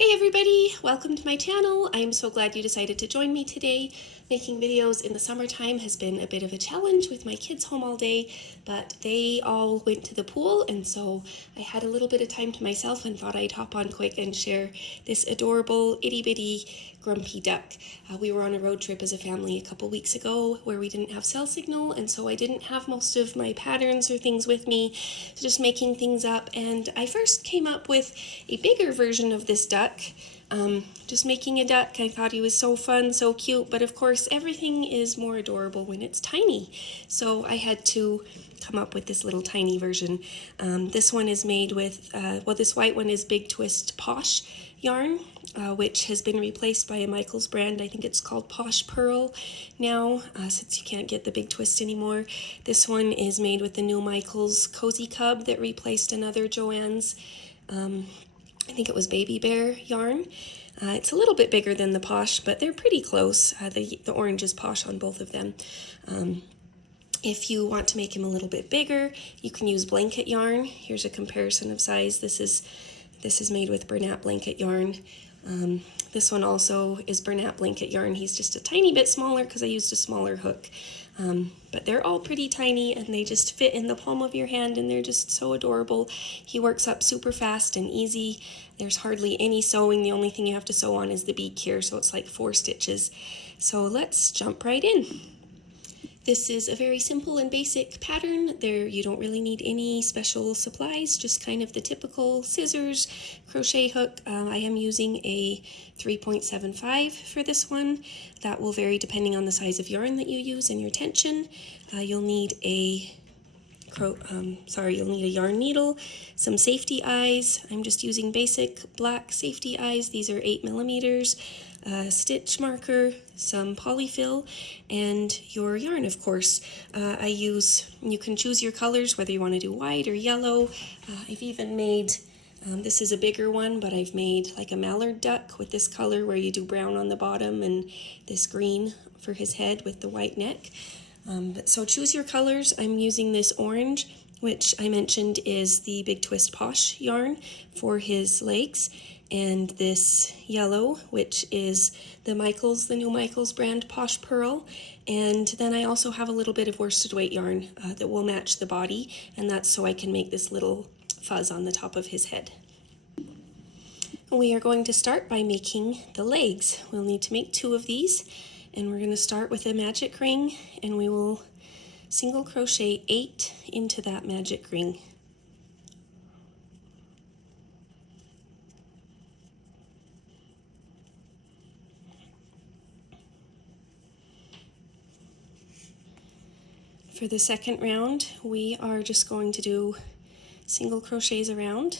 Hey everybody, welcome to my channel. I am so glad you decided to join me today. Making videos in the summertime has been a bit of a challenge with my kids home all day, but they all went to the pool, and so I had a little bit of time to myself and thought I'd hop on quick and share this adorable itty bitty grumpy duck. We were on a road trip as a family a couple weeks ago where we didn't have cell signal, and so I didn't have most of my patterns or things with me, so just making things up. And I first came up with a bigger version of this duck. Just making a duck. I thought he was so fun, so cute, but of course everything is more adorable when it's tiny. So I had to come up with this little tiny version. This one is made with, this white one is Big Twist Posh yarn, which has been replaced by a Michaels brand. I think it's called Posh Pearl now, since you can't get the Big Twist anymore. This one is made with the new Michaels Cozy Cub that replaced another Joann's, I think it was Baby Bear yarn. It's a little bit bigger than the Posh, but they're pretty close. The orange is Posh on both of them. If you want to make him a little bit bigger, you can use blanket yarn. Here's a comparison of size. This is made with Bernat blanket yarn. This one also is Bernat blanket yarn. He's just a tiny bit smaller because I used a smaller hook. But they're all pretty tiny and they just fit in the palm of your hand and they're just so adorable. He works up super fast and easy. There's hardly any sewing. The only thing you have to sew on is the beak here, so it's like 4 stitches. So let's jump right in. This is a very simple and basic pattern. You don't really need any special supplies, just kind of the typical scissors, crochet hook. I am using a 3.75 for this one. That will vary depending on the size of yarn that you use and your tension. You'll need a yarn needle, some safety eyes. I'm just using basic black safety eyes. These are 8 millimeters. A stitch marker, some polyfill, and your yarn, of course. You can choose your colors, whether you want to do white or yellow. I've even made, this is a bigger one, but I've made like a mallard duck with this color where you do brown on the bottom and this green for his head with the white neck. So choose your colors. I'm using this orange, which I mentioned is the Big Twist Posh yarn for his legs, and this yellow, which is the new Michaels brand Posh Pearl. And then I also have a little bit of worsted weight yarn that will match the body, and that's so I can make this little fuzz on the top of his head. We are going to start by making the legs. We'll need to make 2 of these, and we're going to start with a magic ring, and we will single crochet 8 into that magic ring. For the second round, we are just going to do single crochets around,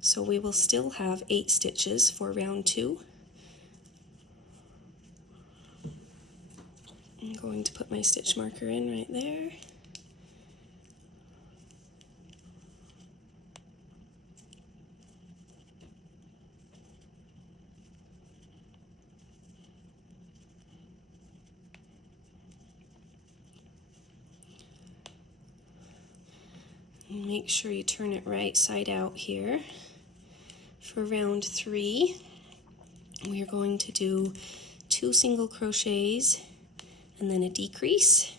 so we will still have 8 stitches for round 2. I'm going to put my stitch marker in right there. And make sure you turn it right side out here. For round 3, we are going to do 2 single crochets and then a decrease.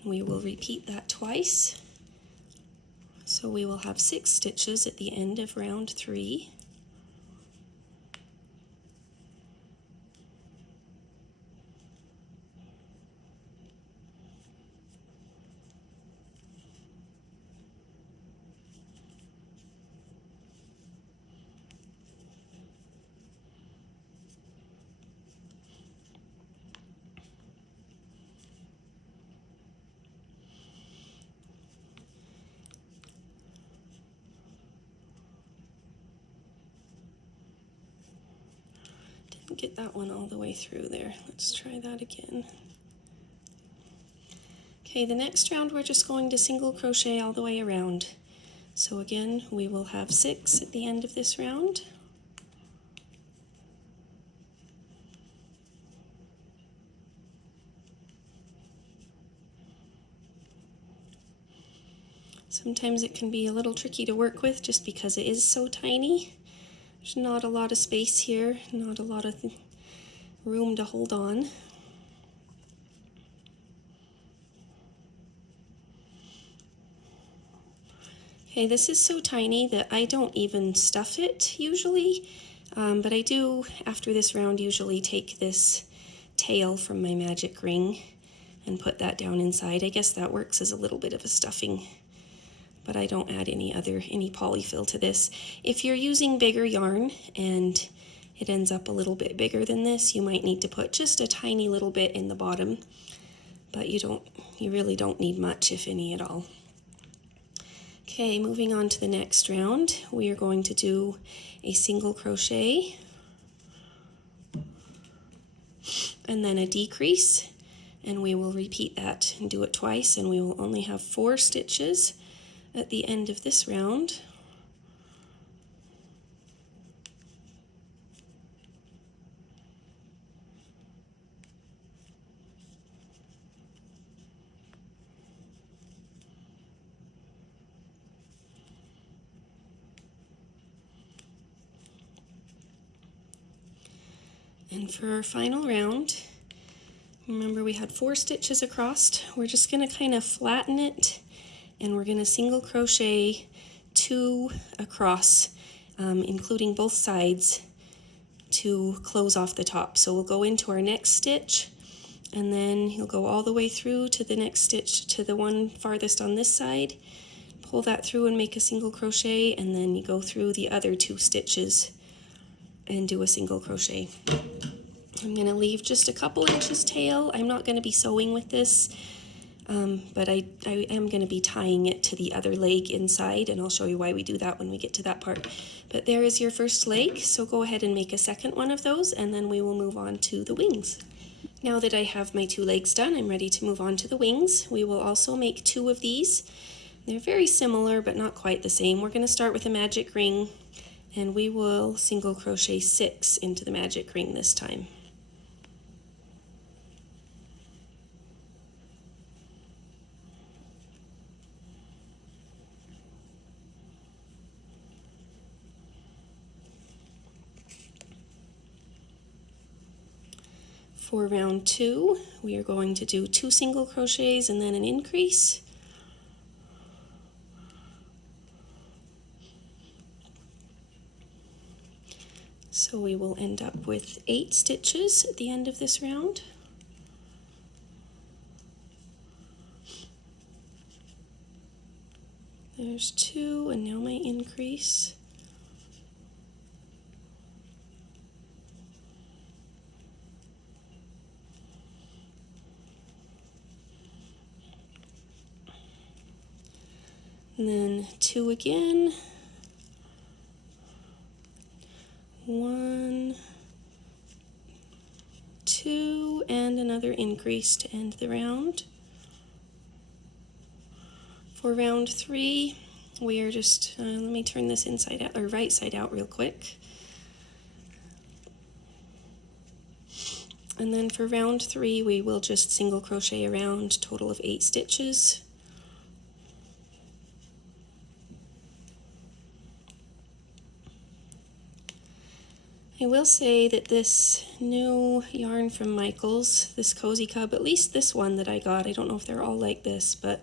And we will repeat that twice. So we will have 6 stitches at the end of round 3. Get that one all the way through there. Let's try that again. Okay, the next round we're just going to single crochet all the way around. So again, we will have 6 at the end of this round. Sometimes it can be a little tricky to work with just because it is so tiny. There's not a lot of space here, not a lot of room to hold on. Okay, this is so tiny that I don't even stuff it usually, but I do, after this round, usually take this tail from my magic ring and put that down inside. I guess that works as a little bit of a stuffing, but I don't add any polyfill to this. If you're using bigger yarn and it ends up a little bit bigger than this, you might need to put just a tiny little bit in the bottom, but you really don't need much, if any at all. Okay, moving on to the next round, we are going to do a single crochet and then a decrease, and we will repeat that and do it twice, and we will only have 4 stitches at the end of this round. And for our final round, remember we had 4 stitches across. We're just going to kind of flatten it, and we're going to single crochet 2 across, including both sides, to close off the top. So we'll go into our next stitch, and then you'll go all the way through to the next stitch, to the one farthest on this side, pull that through and make a single crochet, and then you go through the other 2 stitches and do a single crochet. I'm going to leave just a couple inches tail. I'm not going to be sewing with this, but I am going to be tying it to the other leg inside, and I'll show you why we do that when we get to that part. But there is your first leg, so go ahead and make a second one of those, and then we will move on to the wings. Now that I have my 2 legs done, I'm ready to move on to the wings. We will also make 2 of these. They're very similar, but not quite the same. We're going to start with a magic ring, and we will single crochet 6 into the magic ring this time. For round 2, we are going to do 2 single crochets and then an increase. So we will end up with 8 stitches at the end of this round. There's 2, and now my increase. And then 2 again. 1, 2, and another increase to end the round. For round 3, we are just, let me turn this inside out, or right side out real quick. And then for round 3, we will just single crochet around, total of 8 stitches. I will say that this new yarn from Michaels, this Cozy Cub, at least this one that I got, I don't know if they're all like this, but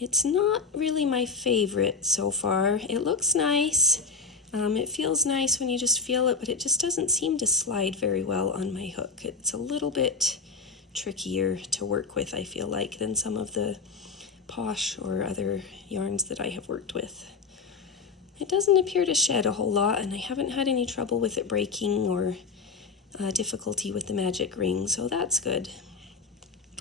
it's not really my favorite so far. It looks nice, it feels nice when you just feel it, but it just doesn't seem to slide very well on my hook. It's a little bit trickier to work with, I feel like, than some of the Posh or other yarns that I have worked with. It doesn't appear to shed a whole lot, and I haven't had any trouble with it breaking or difficulty with the magic ring, so that's good.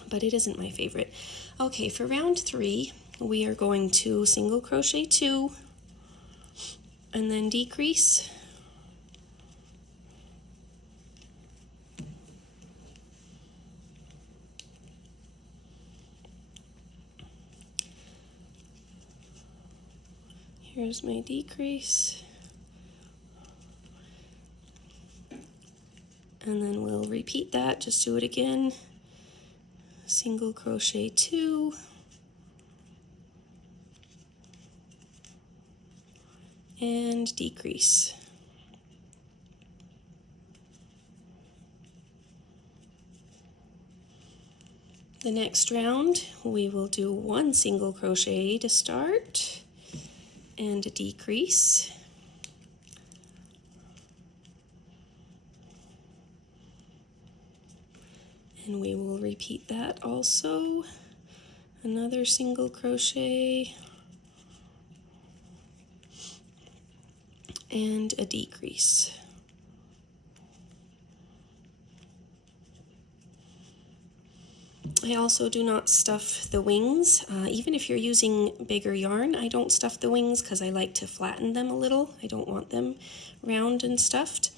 But it isn't my favorite. Okay, for round 3, we are going to single crochet 2 and then decrease. Here's my decrease. And then we'll repeat that, just do it again. Single crochet 2. And decrease. The next round we will do 1 single crochet to start and a decrease. And we will repeat that also. Another single crochet and a decrease. I also do not stuff the wings. Even if you're using bigger yarn, I don't stuff the wings because I like to flatten them a little. I don't want them round and stuffed.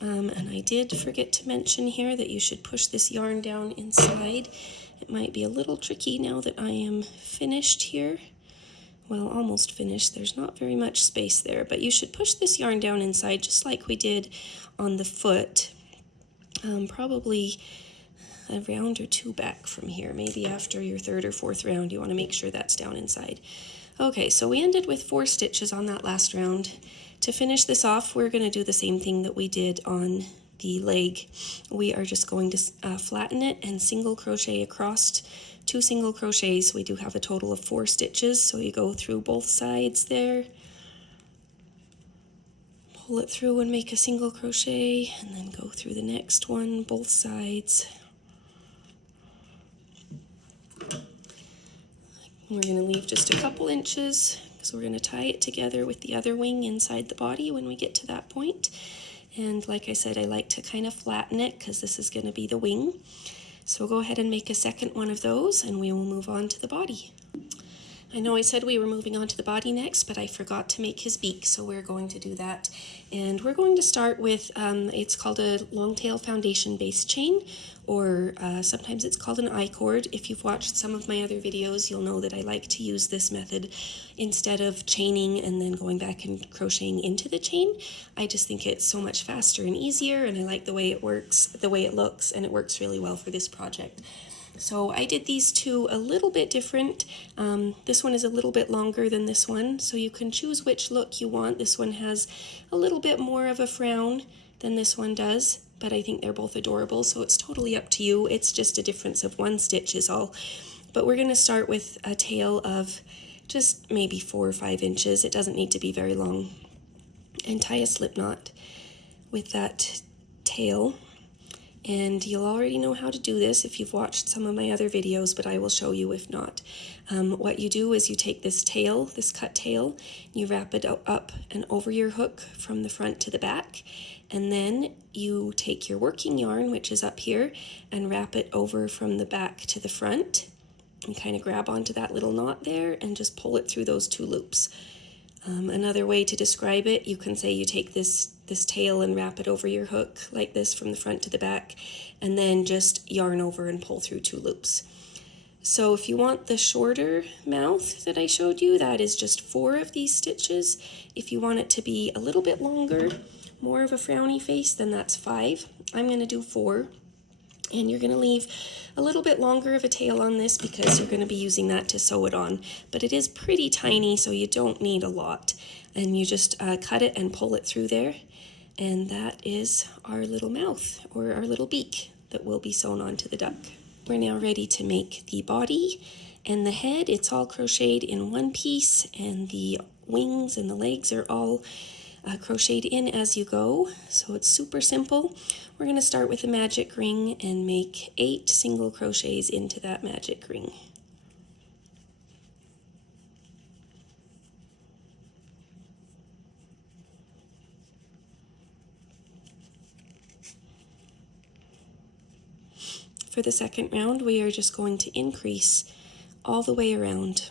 And I did forget to mention here that you should push this yarn down inside. It might be a little tricky now that I am finished here. Well, almost finished. There's not very much space there, but you should push this yarn down inside just like we did on the foot. Probably a round or 2 back from here. Maybe after your 3rd or 4th round, you want to make sure that's down inside. Okay, so we ended with 4 stitches on that last round. To finish this off, we're going to do the same thing that we did on the leg. We are just going to flatten it and single crochet across 2 single crochets. We do have a total of 4 stitches, so you go through both sides there, pull it through and make a single crochet, and then go through the next one, both sides. We're going to leave just a couple inches because we're going to tie it together with the other wing inside the body when we get to that point. And like I said, I like to kind of flatten it because this is going to be the wing. So go ahead and make a second one of those and we will move on to the body. I know I said we were moving on to the body next, but I forgot to make his beak, so we're going to do that. And we're going to start with, it's called a long tail foundation base chain, or sometimes it's called an I-cord. If you've watched some of my other videos, you'll know that I like to use this method instead of chaining and then going back and crocheting into the chain. I just think it's so much faster and easier, and I like the way it works, the way it looks, and it works really well for this project. So I did these two a little bit different. This one is a little bit longer than this one, so you can choose which look you want. This one has a little bit more of a frown than this one does, but I think they're both adorable, so it's totally up to you. It's just a difference of 1 stitch is all. But we're going to start with a tail of just maybe 4 or 5 inches. It doesn't need to be very long. And tie a slip knot with that tail. And you'll already know how to do this if you've watched some of my other videos, but I will show you if not. What you do is you take this tail, this cut tail, you wrap it up and over your hook from the front to the back, and then you take your working yarn, which is up here, and wrap it over from the back to the front, and kind of grab onto that little knot there and just pull it through those 2 loops. Another way to describe it, you can say you take this tail and wrap it over your hook like this from the front to the back, and then just yarn over and pull through 2 loops. So if you want the shorter mouth that I showed you, that is just 4 of these stitches. If you want it to be a little bit longer, more of a frowny face, then that's 5. I'm going to do 4. And you're going to leave a little bit longer of a tail on this because you're going to be using that to sew it on. But it is pretty tiny, so you don't need a lot. And you just cut it and pull it through there. And that is our little mouth, or our little beak, that will be sewn onto the duck. We're now ready to make the body and the head. It's all crocheted in one piece, and the wings and the legs are all crocheted in as you go, so it's super simple. We're going to start with a magic ring and make 8 single crochets into that magic ring. For the second round, we are just going to increase all the way around.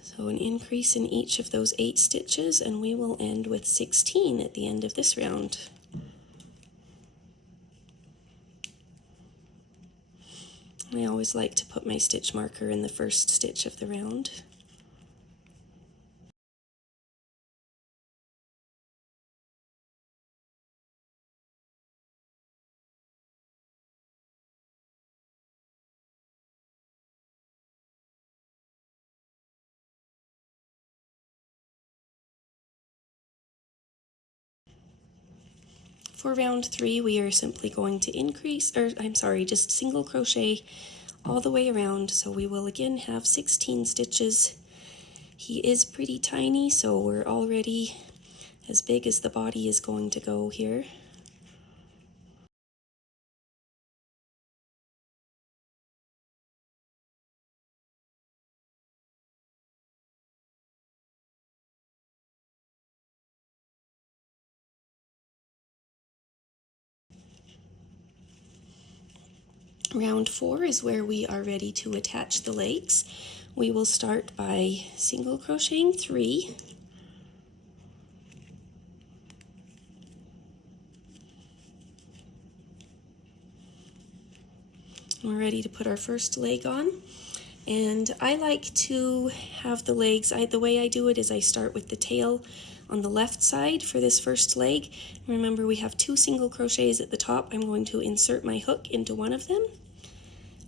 So an increase in each of those 8 stitches, and we will end with 16 at the end of this round. I always like to put my stitch marker in the first stitch of the round. For round 3, we are simply going to just single crochet all the way around. So we will again have 16 stitches. He is pretty tiny, so we're already as big as the body is going to go here. Round 4 is where we are ready to attach the legs. We will start by single crocheting 3. We're ready to put our first leg on. And I like to have the legs, the way I do it is I start with the tail on the left side for this first leg. Remember, we have 2 single crochets at the top. I'm going to insert my hook into one of them,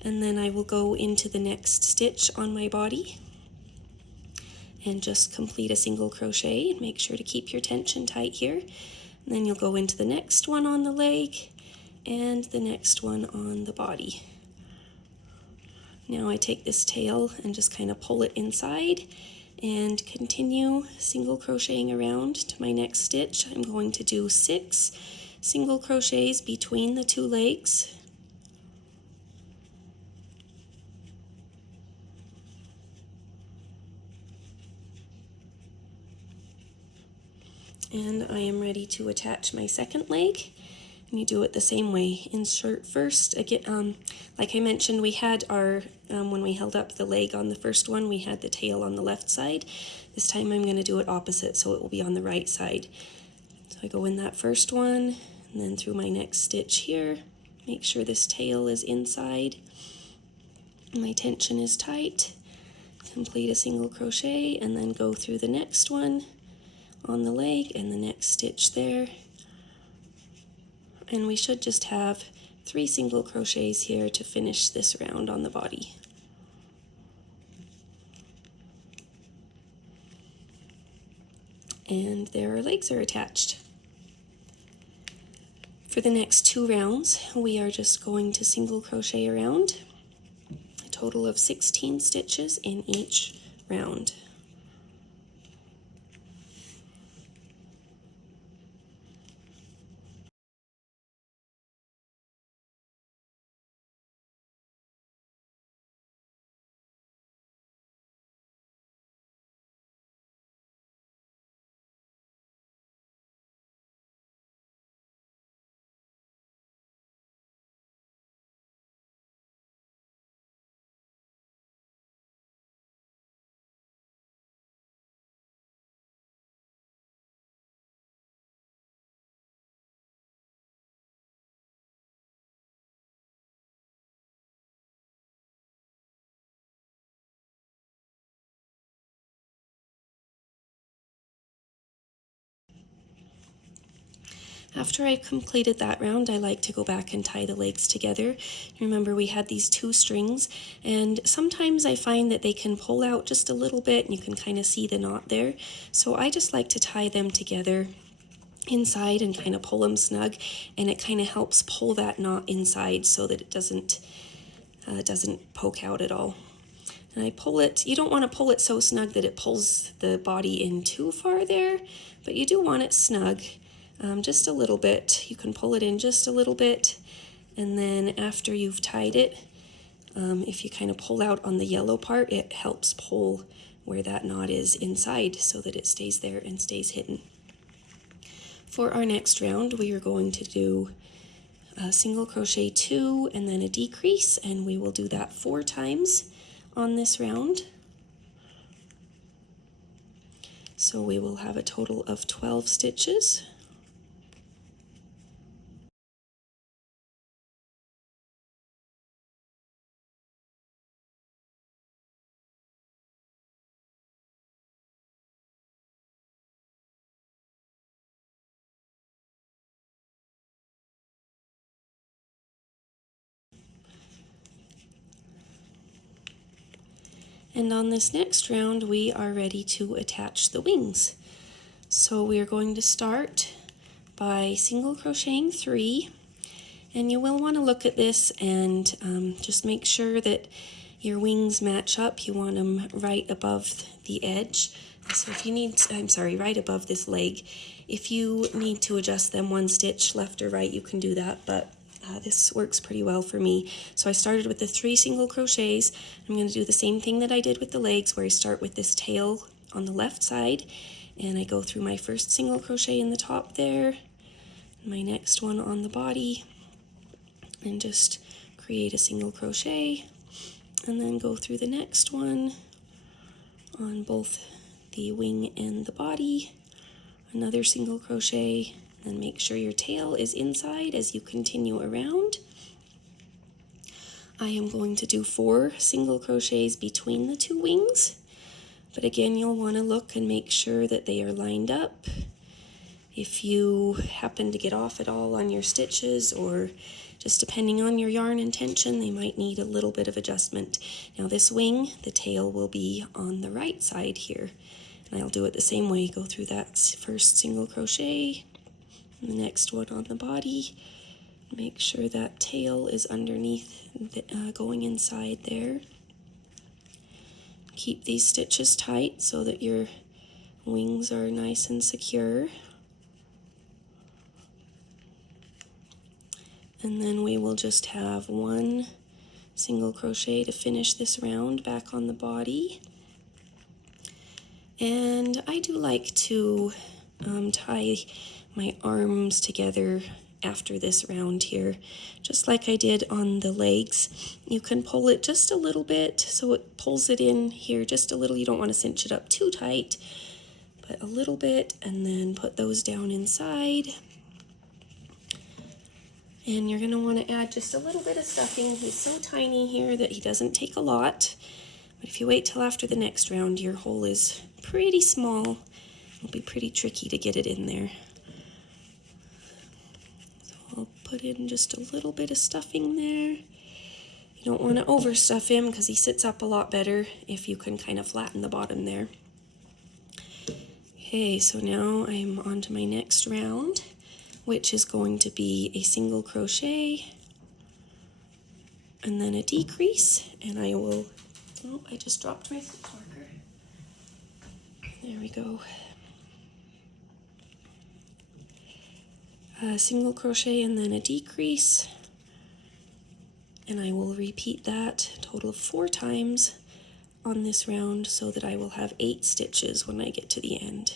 and then I will go into the next stitch on my body and just complete a single crochet. Make sure to keep your tension tight here. And then you'll go into the next one on the leg and the next one on the body. Now I take this tail and just kind of pull it inside and continue single crocheting around to my next stitch. I'm going to do 6 single crochets between the 2 legs. And I am ready to attach my second leg. And you do it the same way. Insert first. Again, like I mentioned, we had our, when we held up the leg on the first one, we had the tail on the left side. This time I'm going to do it opposite, so it will be on the right side. So I go in that first one, and then through my next stitch here. Make sure this tail is inside. My tension is tight. Complete a single crochet, and then go through the next one on the leg, and the next stitch there. And we should just have 3 single crochets here to finish this round on the body. And there our legs are attached. For the next 2 rounds, we are just going to single crochet around, a total of 16 stitches in each round. After I've completed that round, I like to go back and tie the legs together. Remember, we had these 2 strings, and sometimes I find that they can pull out just a little bit, and you can kind of see the knot there. So I just like to tie them together inside and kind of pull them snug, and it kind of helps pull that knot inside so that it doesn't poke out at all. And I pull it, you don't want to pull it so snug that it pulls the body in too far there, but you do want it snug. Just a little bit. You can pull it in just a little bit, and then after you've tied it, if you kind of pull out on the yellow part, it helps pull where that knot is inside so that it stays there and stays hidden. For our next round, we are going to do a single crochet 2 and then a decrease, and we will do that 4 times on this round. So we will have a total of 12 stitches. And on this next round, we are ready to attach the wings. So we are going to start by single crocheting 3. And you will want to look at this and just make sure that your wings match up. You want them right above the edge. So if you need, right above this leg. If you need to adjust them one stitch left or right, you can do that, but this works pretty well for me. So I started with the 3 single crochets. I'm going to do the same thing that I did with the legs, where I start with this tail on the left side, and I go through my first single crochet in the top there, my next one on the body, and just create a single crochet, and then go through the next one on both the wing and the body, another single crochet, and make sure your tail is inside as you continue around. I am going to do 4 single crochets between the 2 wings, but again, you'll want to look and make sure that they are lined up. If you happen to get off at all on your stitches, or just depending on your yarn and tension, they might need a little bit of adjustment. Now this wing, the tail will be on the right side here. And I'll do it the same way. Go through that first single crochet, and the next one on the body. Make sure that tail is underneath, going inside there. Keep these stitches tight so that your wings are nice and secure. And then we will just have 1 single crochet to finish this round back on the body. And I do like to tie my arms together after this round here, just like I did on the legs. You can pull it just a little bit so it pulls it in here just a little. You don't want to cinch it up too tight, but a little bit, and then put those down inside. And you're going to want to add just a little bit of stuffing. He's so tiny here that he doesn't take a lot. But if you wait till after the next round, your hole is pretty small. It'll be pretty tricky to get it in there. So I'll put in just a little bit of stuffing there. You don't want to overstuff him because he sits up a lot better if you can kind of flatten the bottom there. Okay, so now I'm on to my next round, which is going to be a single crochet and then a decrease, and I will, oh, I just dropped my flip marker. There we go. A single crochet and then a decrease, and I will repeat that a total of 4 times on this round so that I will have 8 stitches when I get to the end.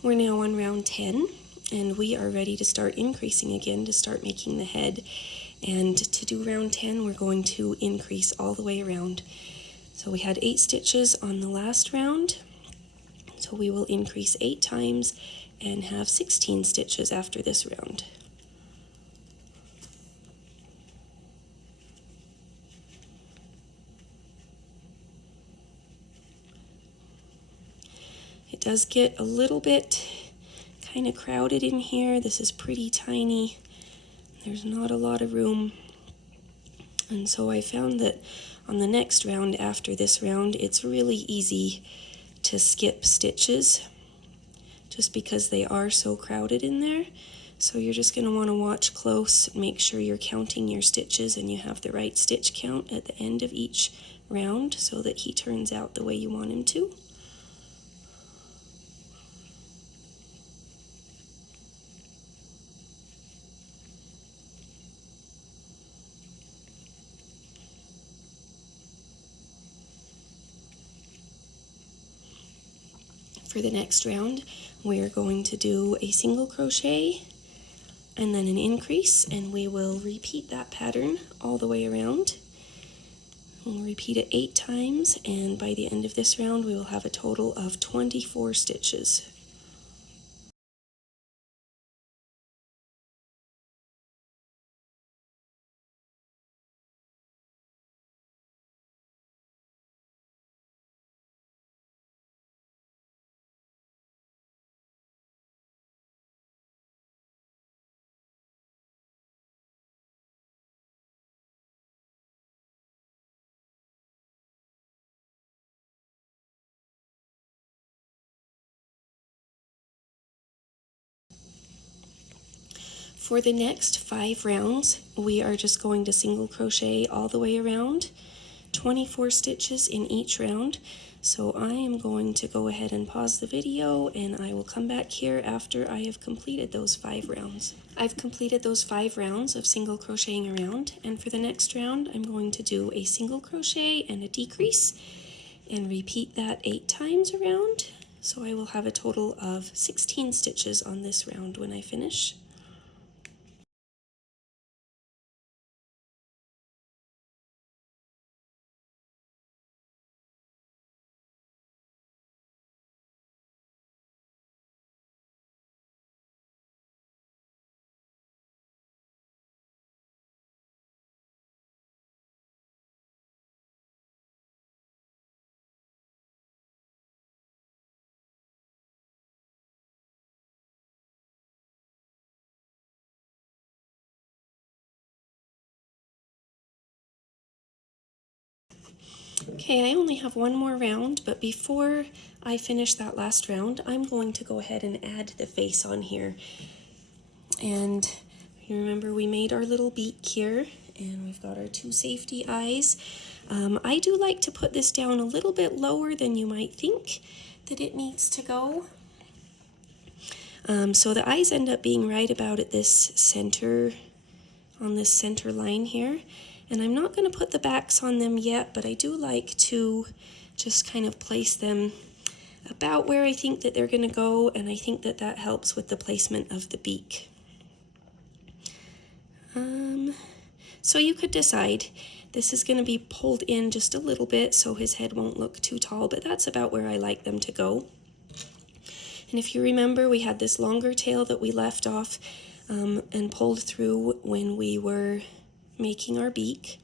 We're now on round 10, and we are ready to start increasing again, to start making the head. And to do round 10, we're going to increase all the way around. So we had 8 stitches on the last round, so we will increase 8 times and have 16 stitches after this round. It does get a little bit kind of crowded in here. This is pretty tiny. There's not a lot of room. And so I found that on the next round after this round, it's really easy to skip stitches just because they are so crowded in there. So you're just going to want to watch close and make sure you're counting your stitches and you have the right stitch count at the end of each round so that he turns out the way you want him to. For the next round, we're going to do a single crochet and then an increase, and we will repeat that pattern all the way around. We'll repeat it 8 times, and by the end of this round, we will have a total of 24 stitches. For the next 5 rounds, we are just going to single crochet all the way around, 24 stitches in each round. So I am going to go ahead and pause the video, and I will come back here after I have completed those 5 rounds. I've completed those 5 rounds of single crocheting around, and for the next round I'm going to do a single crochet and a decrease and repeat that 8 times around. So I will have a total of 16 stitches on this round when I finish. Okay, I only have one more round, but before I finish that last round, I'm going to go ahead and add the face on here. And you remember we made our little beak here, and we've got our 2 safety eyes. I do like to put this down a little bit lower than you might think that it needs to go. So the eyes end up being right about at this center, on this center line here. And I'm not going to put the backs on them yet, but I do like to just kind of place them about where I think that they're going to go, and I think that that helps with the placement of the beak. So you could decide. This is going to be pulled in just a little bit so his head won't look too tall, but that's about where I like them to go. And if you remember, we had this longer tail that we left off and pulled through when we were making our beak.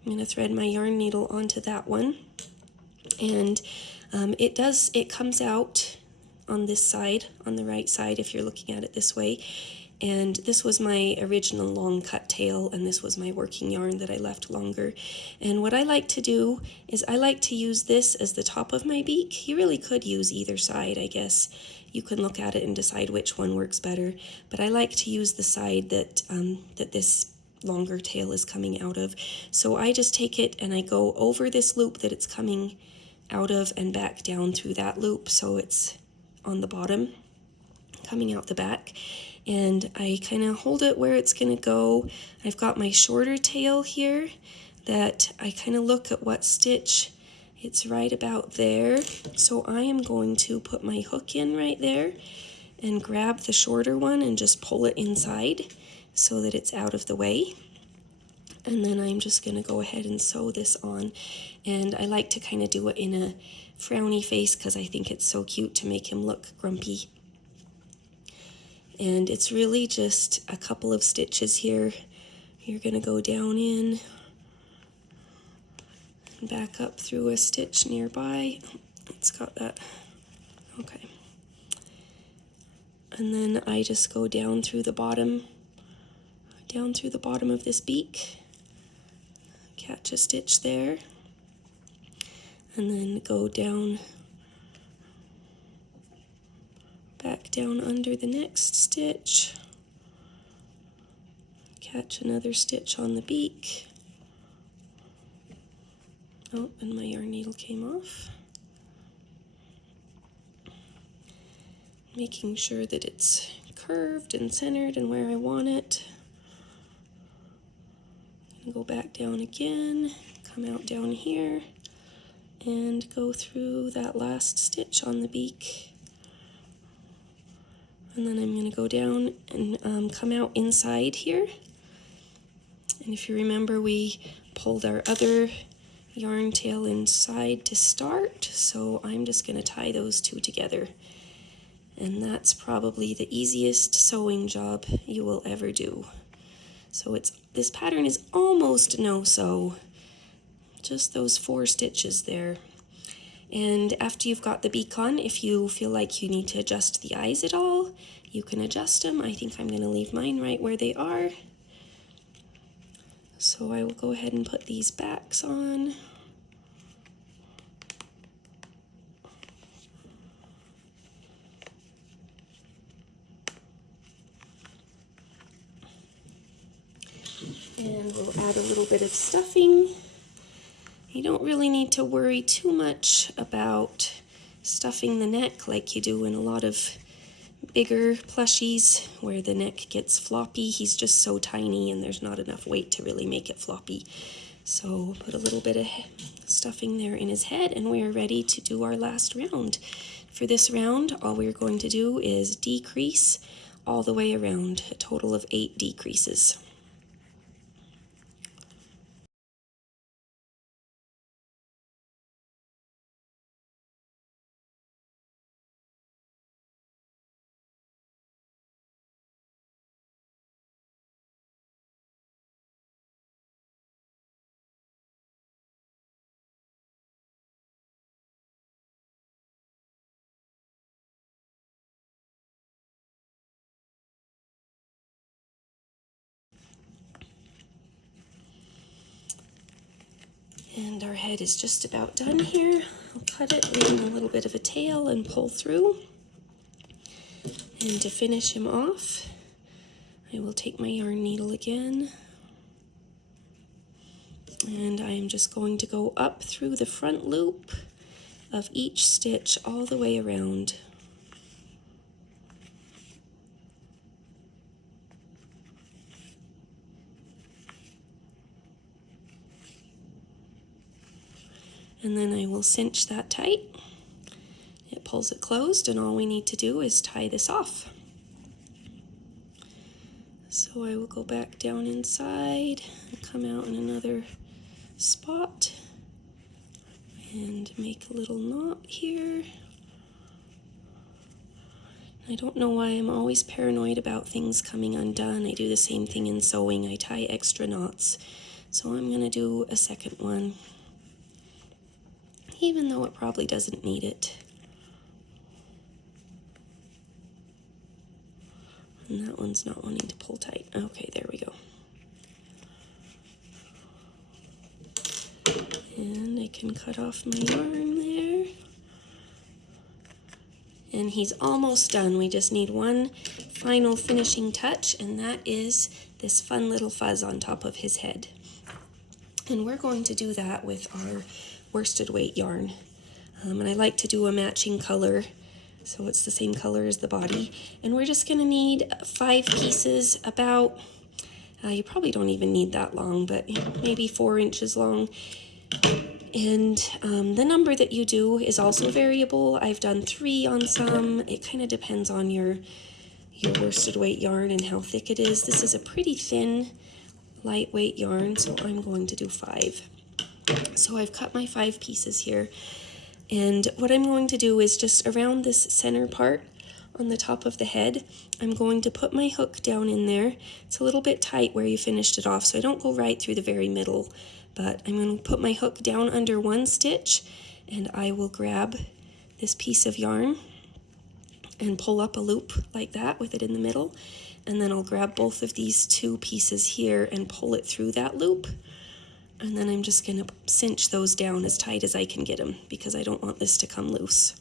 I'm going to thread my yarn needle onto that one, and it comes out on this side, on the right side if you're looking at it this way. And this was my original long cut tail, and this was my working yarn that I left longer. And what I like to do is I like to use this as the top of my beak. You really could use either side, I guess. You can look at it and decide which one works better, but I like to use the side that that this longer tail is coming out of. So I just take it and I go over this loop that it's coming out of and back down through that loop, so it's on the bottom coming out the back, and I kind of hold it where it's going to go. I've got my shorter tail here that I kind of look at what stitch it's right about there, so I am going to put my hook in right there and grab the shorter one and just pull it inside so that it's out of the way. And then I'm just going to go ahead and sew this on, and I like to kind of do it in a frowny face because I think it's so cute to make him look grumpy. And it's really just a couple of stitches here. You're going to go down in and back up through a stitch nearby. It's got that. Okay. And then I just go down through the bottom of this beak, catch a stitch there, and then go down, back down under the next stitch, catch another stitch on the beak. Oh, and my yarn needle came off. Making sure that it's curved and centered and where I want it. And go back down again, come out down here, and go through that last stitch on the beak. And then I'm going to go down and come out inside here. And if you remember, we pulled our other yarn tail inside to start, so I'm just going to tie those two together. And that's probably the easiest sewing job you will ever do. So this pattern is almost no sew, just those 4 stitches there. And after you've got the beak on, if you feel like you need to adjust the eyes at all, you can adjust them. I think I'm going to leave mine right where they are. So I will go ahead and put these backs on. And we'll add a little bit of stuffing. You don't really need to worry too much about stuffing the neck like you do in a lot of bigger plushies where the neck gets floppy. He's just so tiny and there's not enough weight to really make it floppy. So put a little bit of stuffing there in his head and we're ready to do our last round. For this round, all we're going to do is decrease all the way around, a total of 8 decreases. And our head is just about done here. I'll cut it, leaving a little bit of a tail and pull through. And to finish him off, I will take my yarn needle again. And I am just going to go up through the front loop of each stitch all the way around. And then I will cinch that tight. It pulls it closed and all we need to do is tie this off. So I will go back down inside and come out in another spot and make a little knot here. I don't know why I'm always paranoid about things coming undone. I do the same thing in sewing. I tie extra knots. So I'm going to do a second one, even though it probably doesn't need it. And that one's not wanting to pull tight. Okay, there we go. And I can cut off my yarn there. And he's almost done. We just need one final finishing touch, and that is this fun little fuzz on top of his head. And we're going to do that with our worsted weight yarn. And I like to do a matching color, so it's the same color as the body. And we're just gonna need 5 pieces, about, you probably don't even need that long, but maybe 4 inches long. And the number that you do is also variable. I've done 3 on some. It kind of depends on your worsted weight yarn and how thick it is. This is a pretty thin, lightweight yarn, so I'm going to do 5. So I've cut my 5 pieces here. And what I'm going to do is just around this center part on the top of the head, I'm going to put my hook down in there. It's a little bit tight where you finished it off, so I don't go right through the very middle, but I'm going to put my hook down under one stitch and I will grab this piece of yarn and pull up a loop like that with it in the middle. And then I'll grab both of these 2 pieces here and pull it through that loop. And then I'm just gonna cinch those down as tight as I can get them because I don't want this to come loose.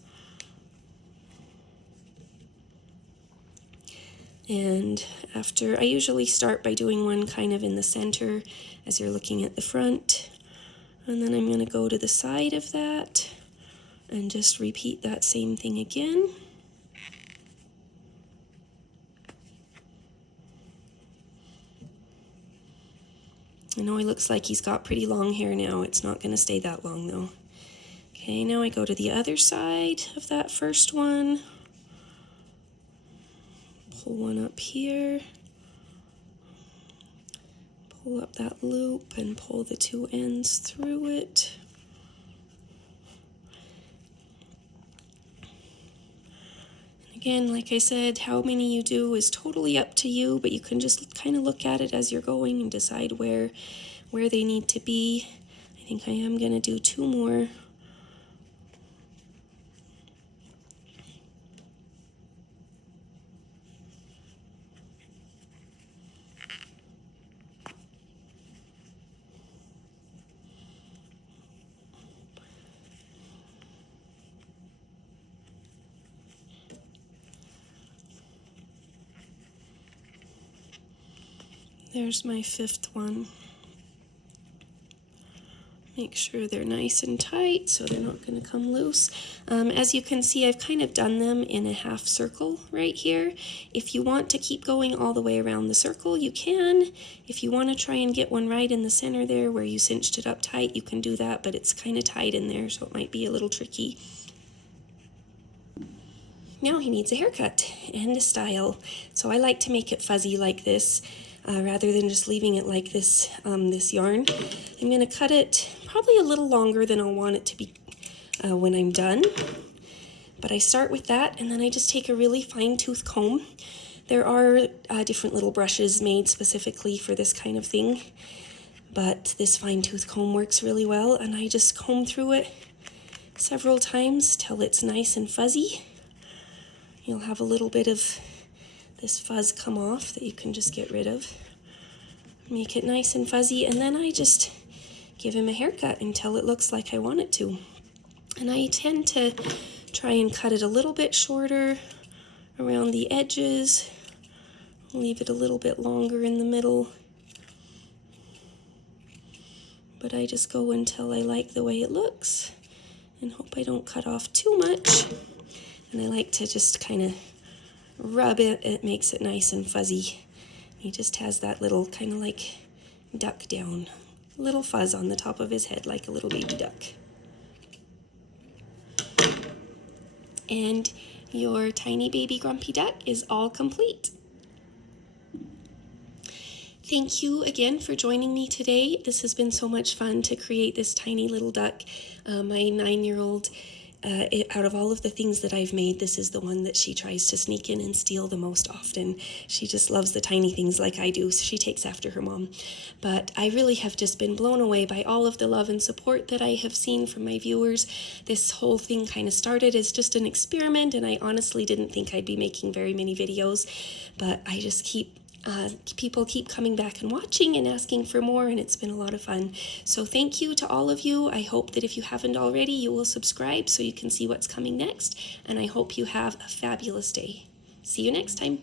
And after, I usually start by doing one kind of in the center as you're looking at the front. And then I'm gonna go to the side of that and just repeat that same thing again. I know he looks like he's got pretty long hair now. It's not going to stay that long though. Okay, now I go to the other side of that first one. Pull one up here. Pull up that loop and pull the 2 ends through it. Again, like I said, how many you do is totally up to you, but you can just kind of look at it as you're going and decide where they need to be. I think I am going to do 2 more. There's my 5th one. Make sure they're nice and tight so they're not going to come loose. As you can see, I've kind of done them in a half circle right here. If you want to keep going all the way around the circle, you can. If you want to try and get one right in the center there where you cinched it up tight, you can do that, but it's kind of tight in there, so it might be a little tricky. Now he needs a haircut and a style. So I like to make it fuzzy like this. Rather than just leaving it like this, this yarn. I'm going to cut it probably a little longer than I'll want it to be when I'm done. But I start with that, and then I just take a really fine tooth comb. There are different little brushes made specifically for this kind of thing, but this fine tooth comb works really well, and I just comb through it several times till it's nice and fuzzy. You'll have a little bit of this fuzz come off that you can just get rid of. Make it nice and fuzzy, and then I just give him a haircut until it looks like I want it to. And I tend to try and cut it a little bit shorter around the edges, leave it a little bit longer in the middle, but I just go until I like the way it looks and hope I don't cut off too much. And I like to just kind of rub it. It makes it nice and fuzzy. He just has that little kind of like duck down, little fuzz on the top of his head like a little baby duck. And your tiny baby grumpy duck is all complete. Thank you again for joining me today. This has been so much fun to create this tiny little duck. My 9-year-old, out of all of the things that I've made, this is the one that she tries to sneak in and steal the most often. She just loves the tiny things like I do, so she takes after her mom. But I really have just been blown away by all of the love and support that I have seen from my viewers. This whole thing kind of started as just an experiment, and I honestly didn't think I'd be making very many videos, but I just people keep coming back and watching and asking for more, and it's been a lot of fun. So thank you to all of you. I hope that if you haven't already, you will subscribe so you can see what's coming next, and I hope you have a fabulous day. See you next time.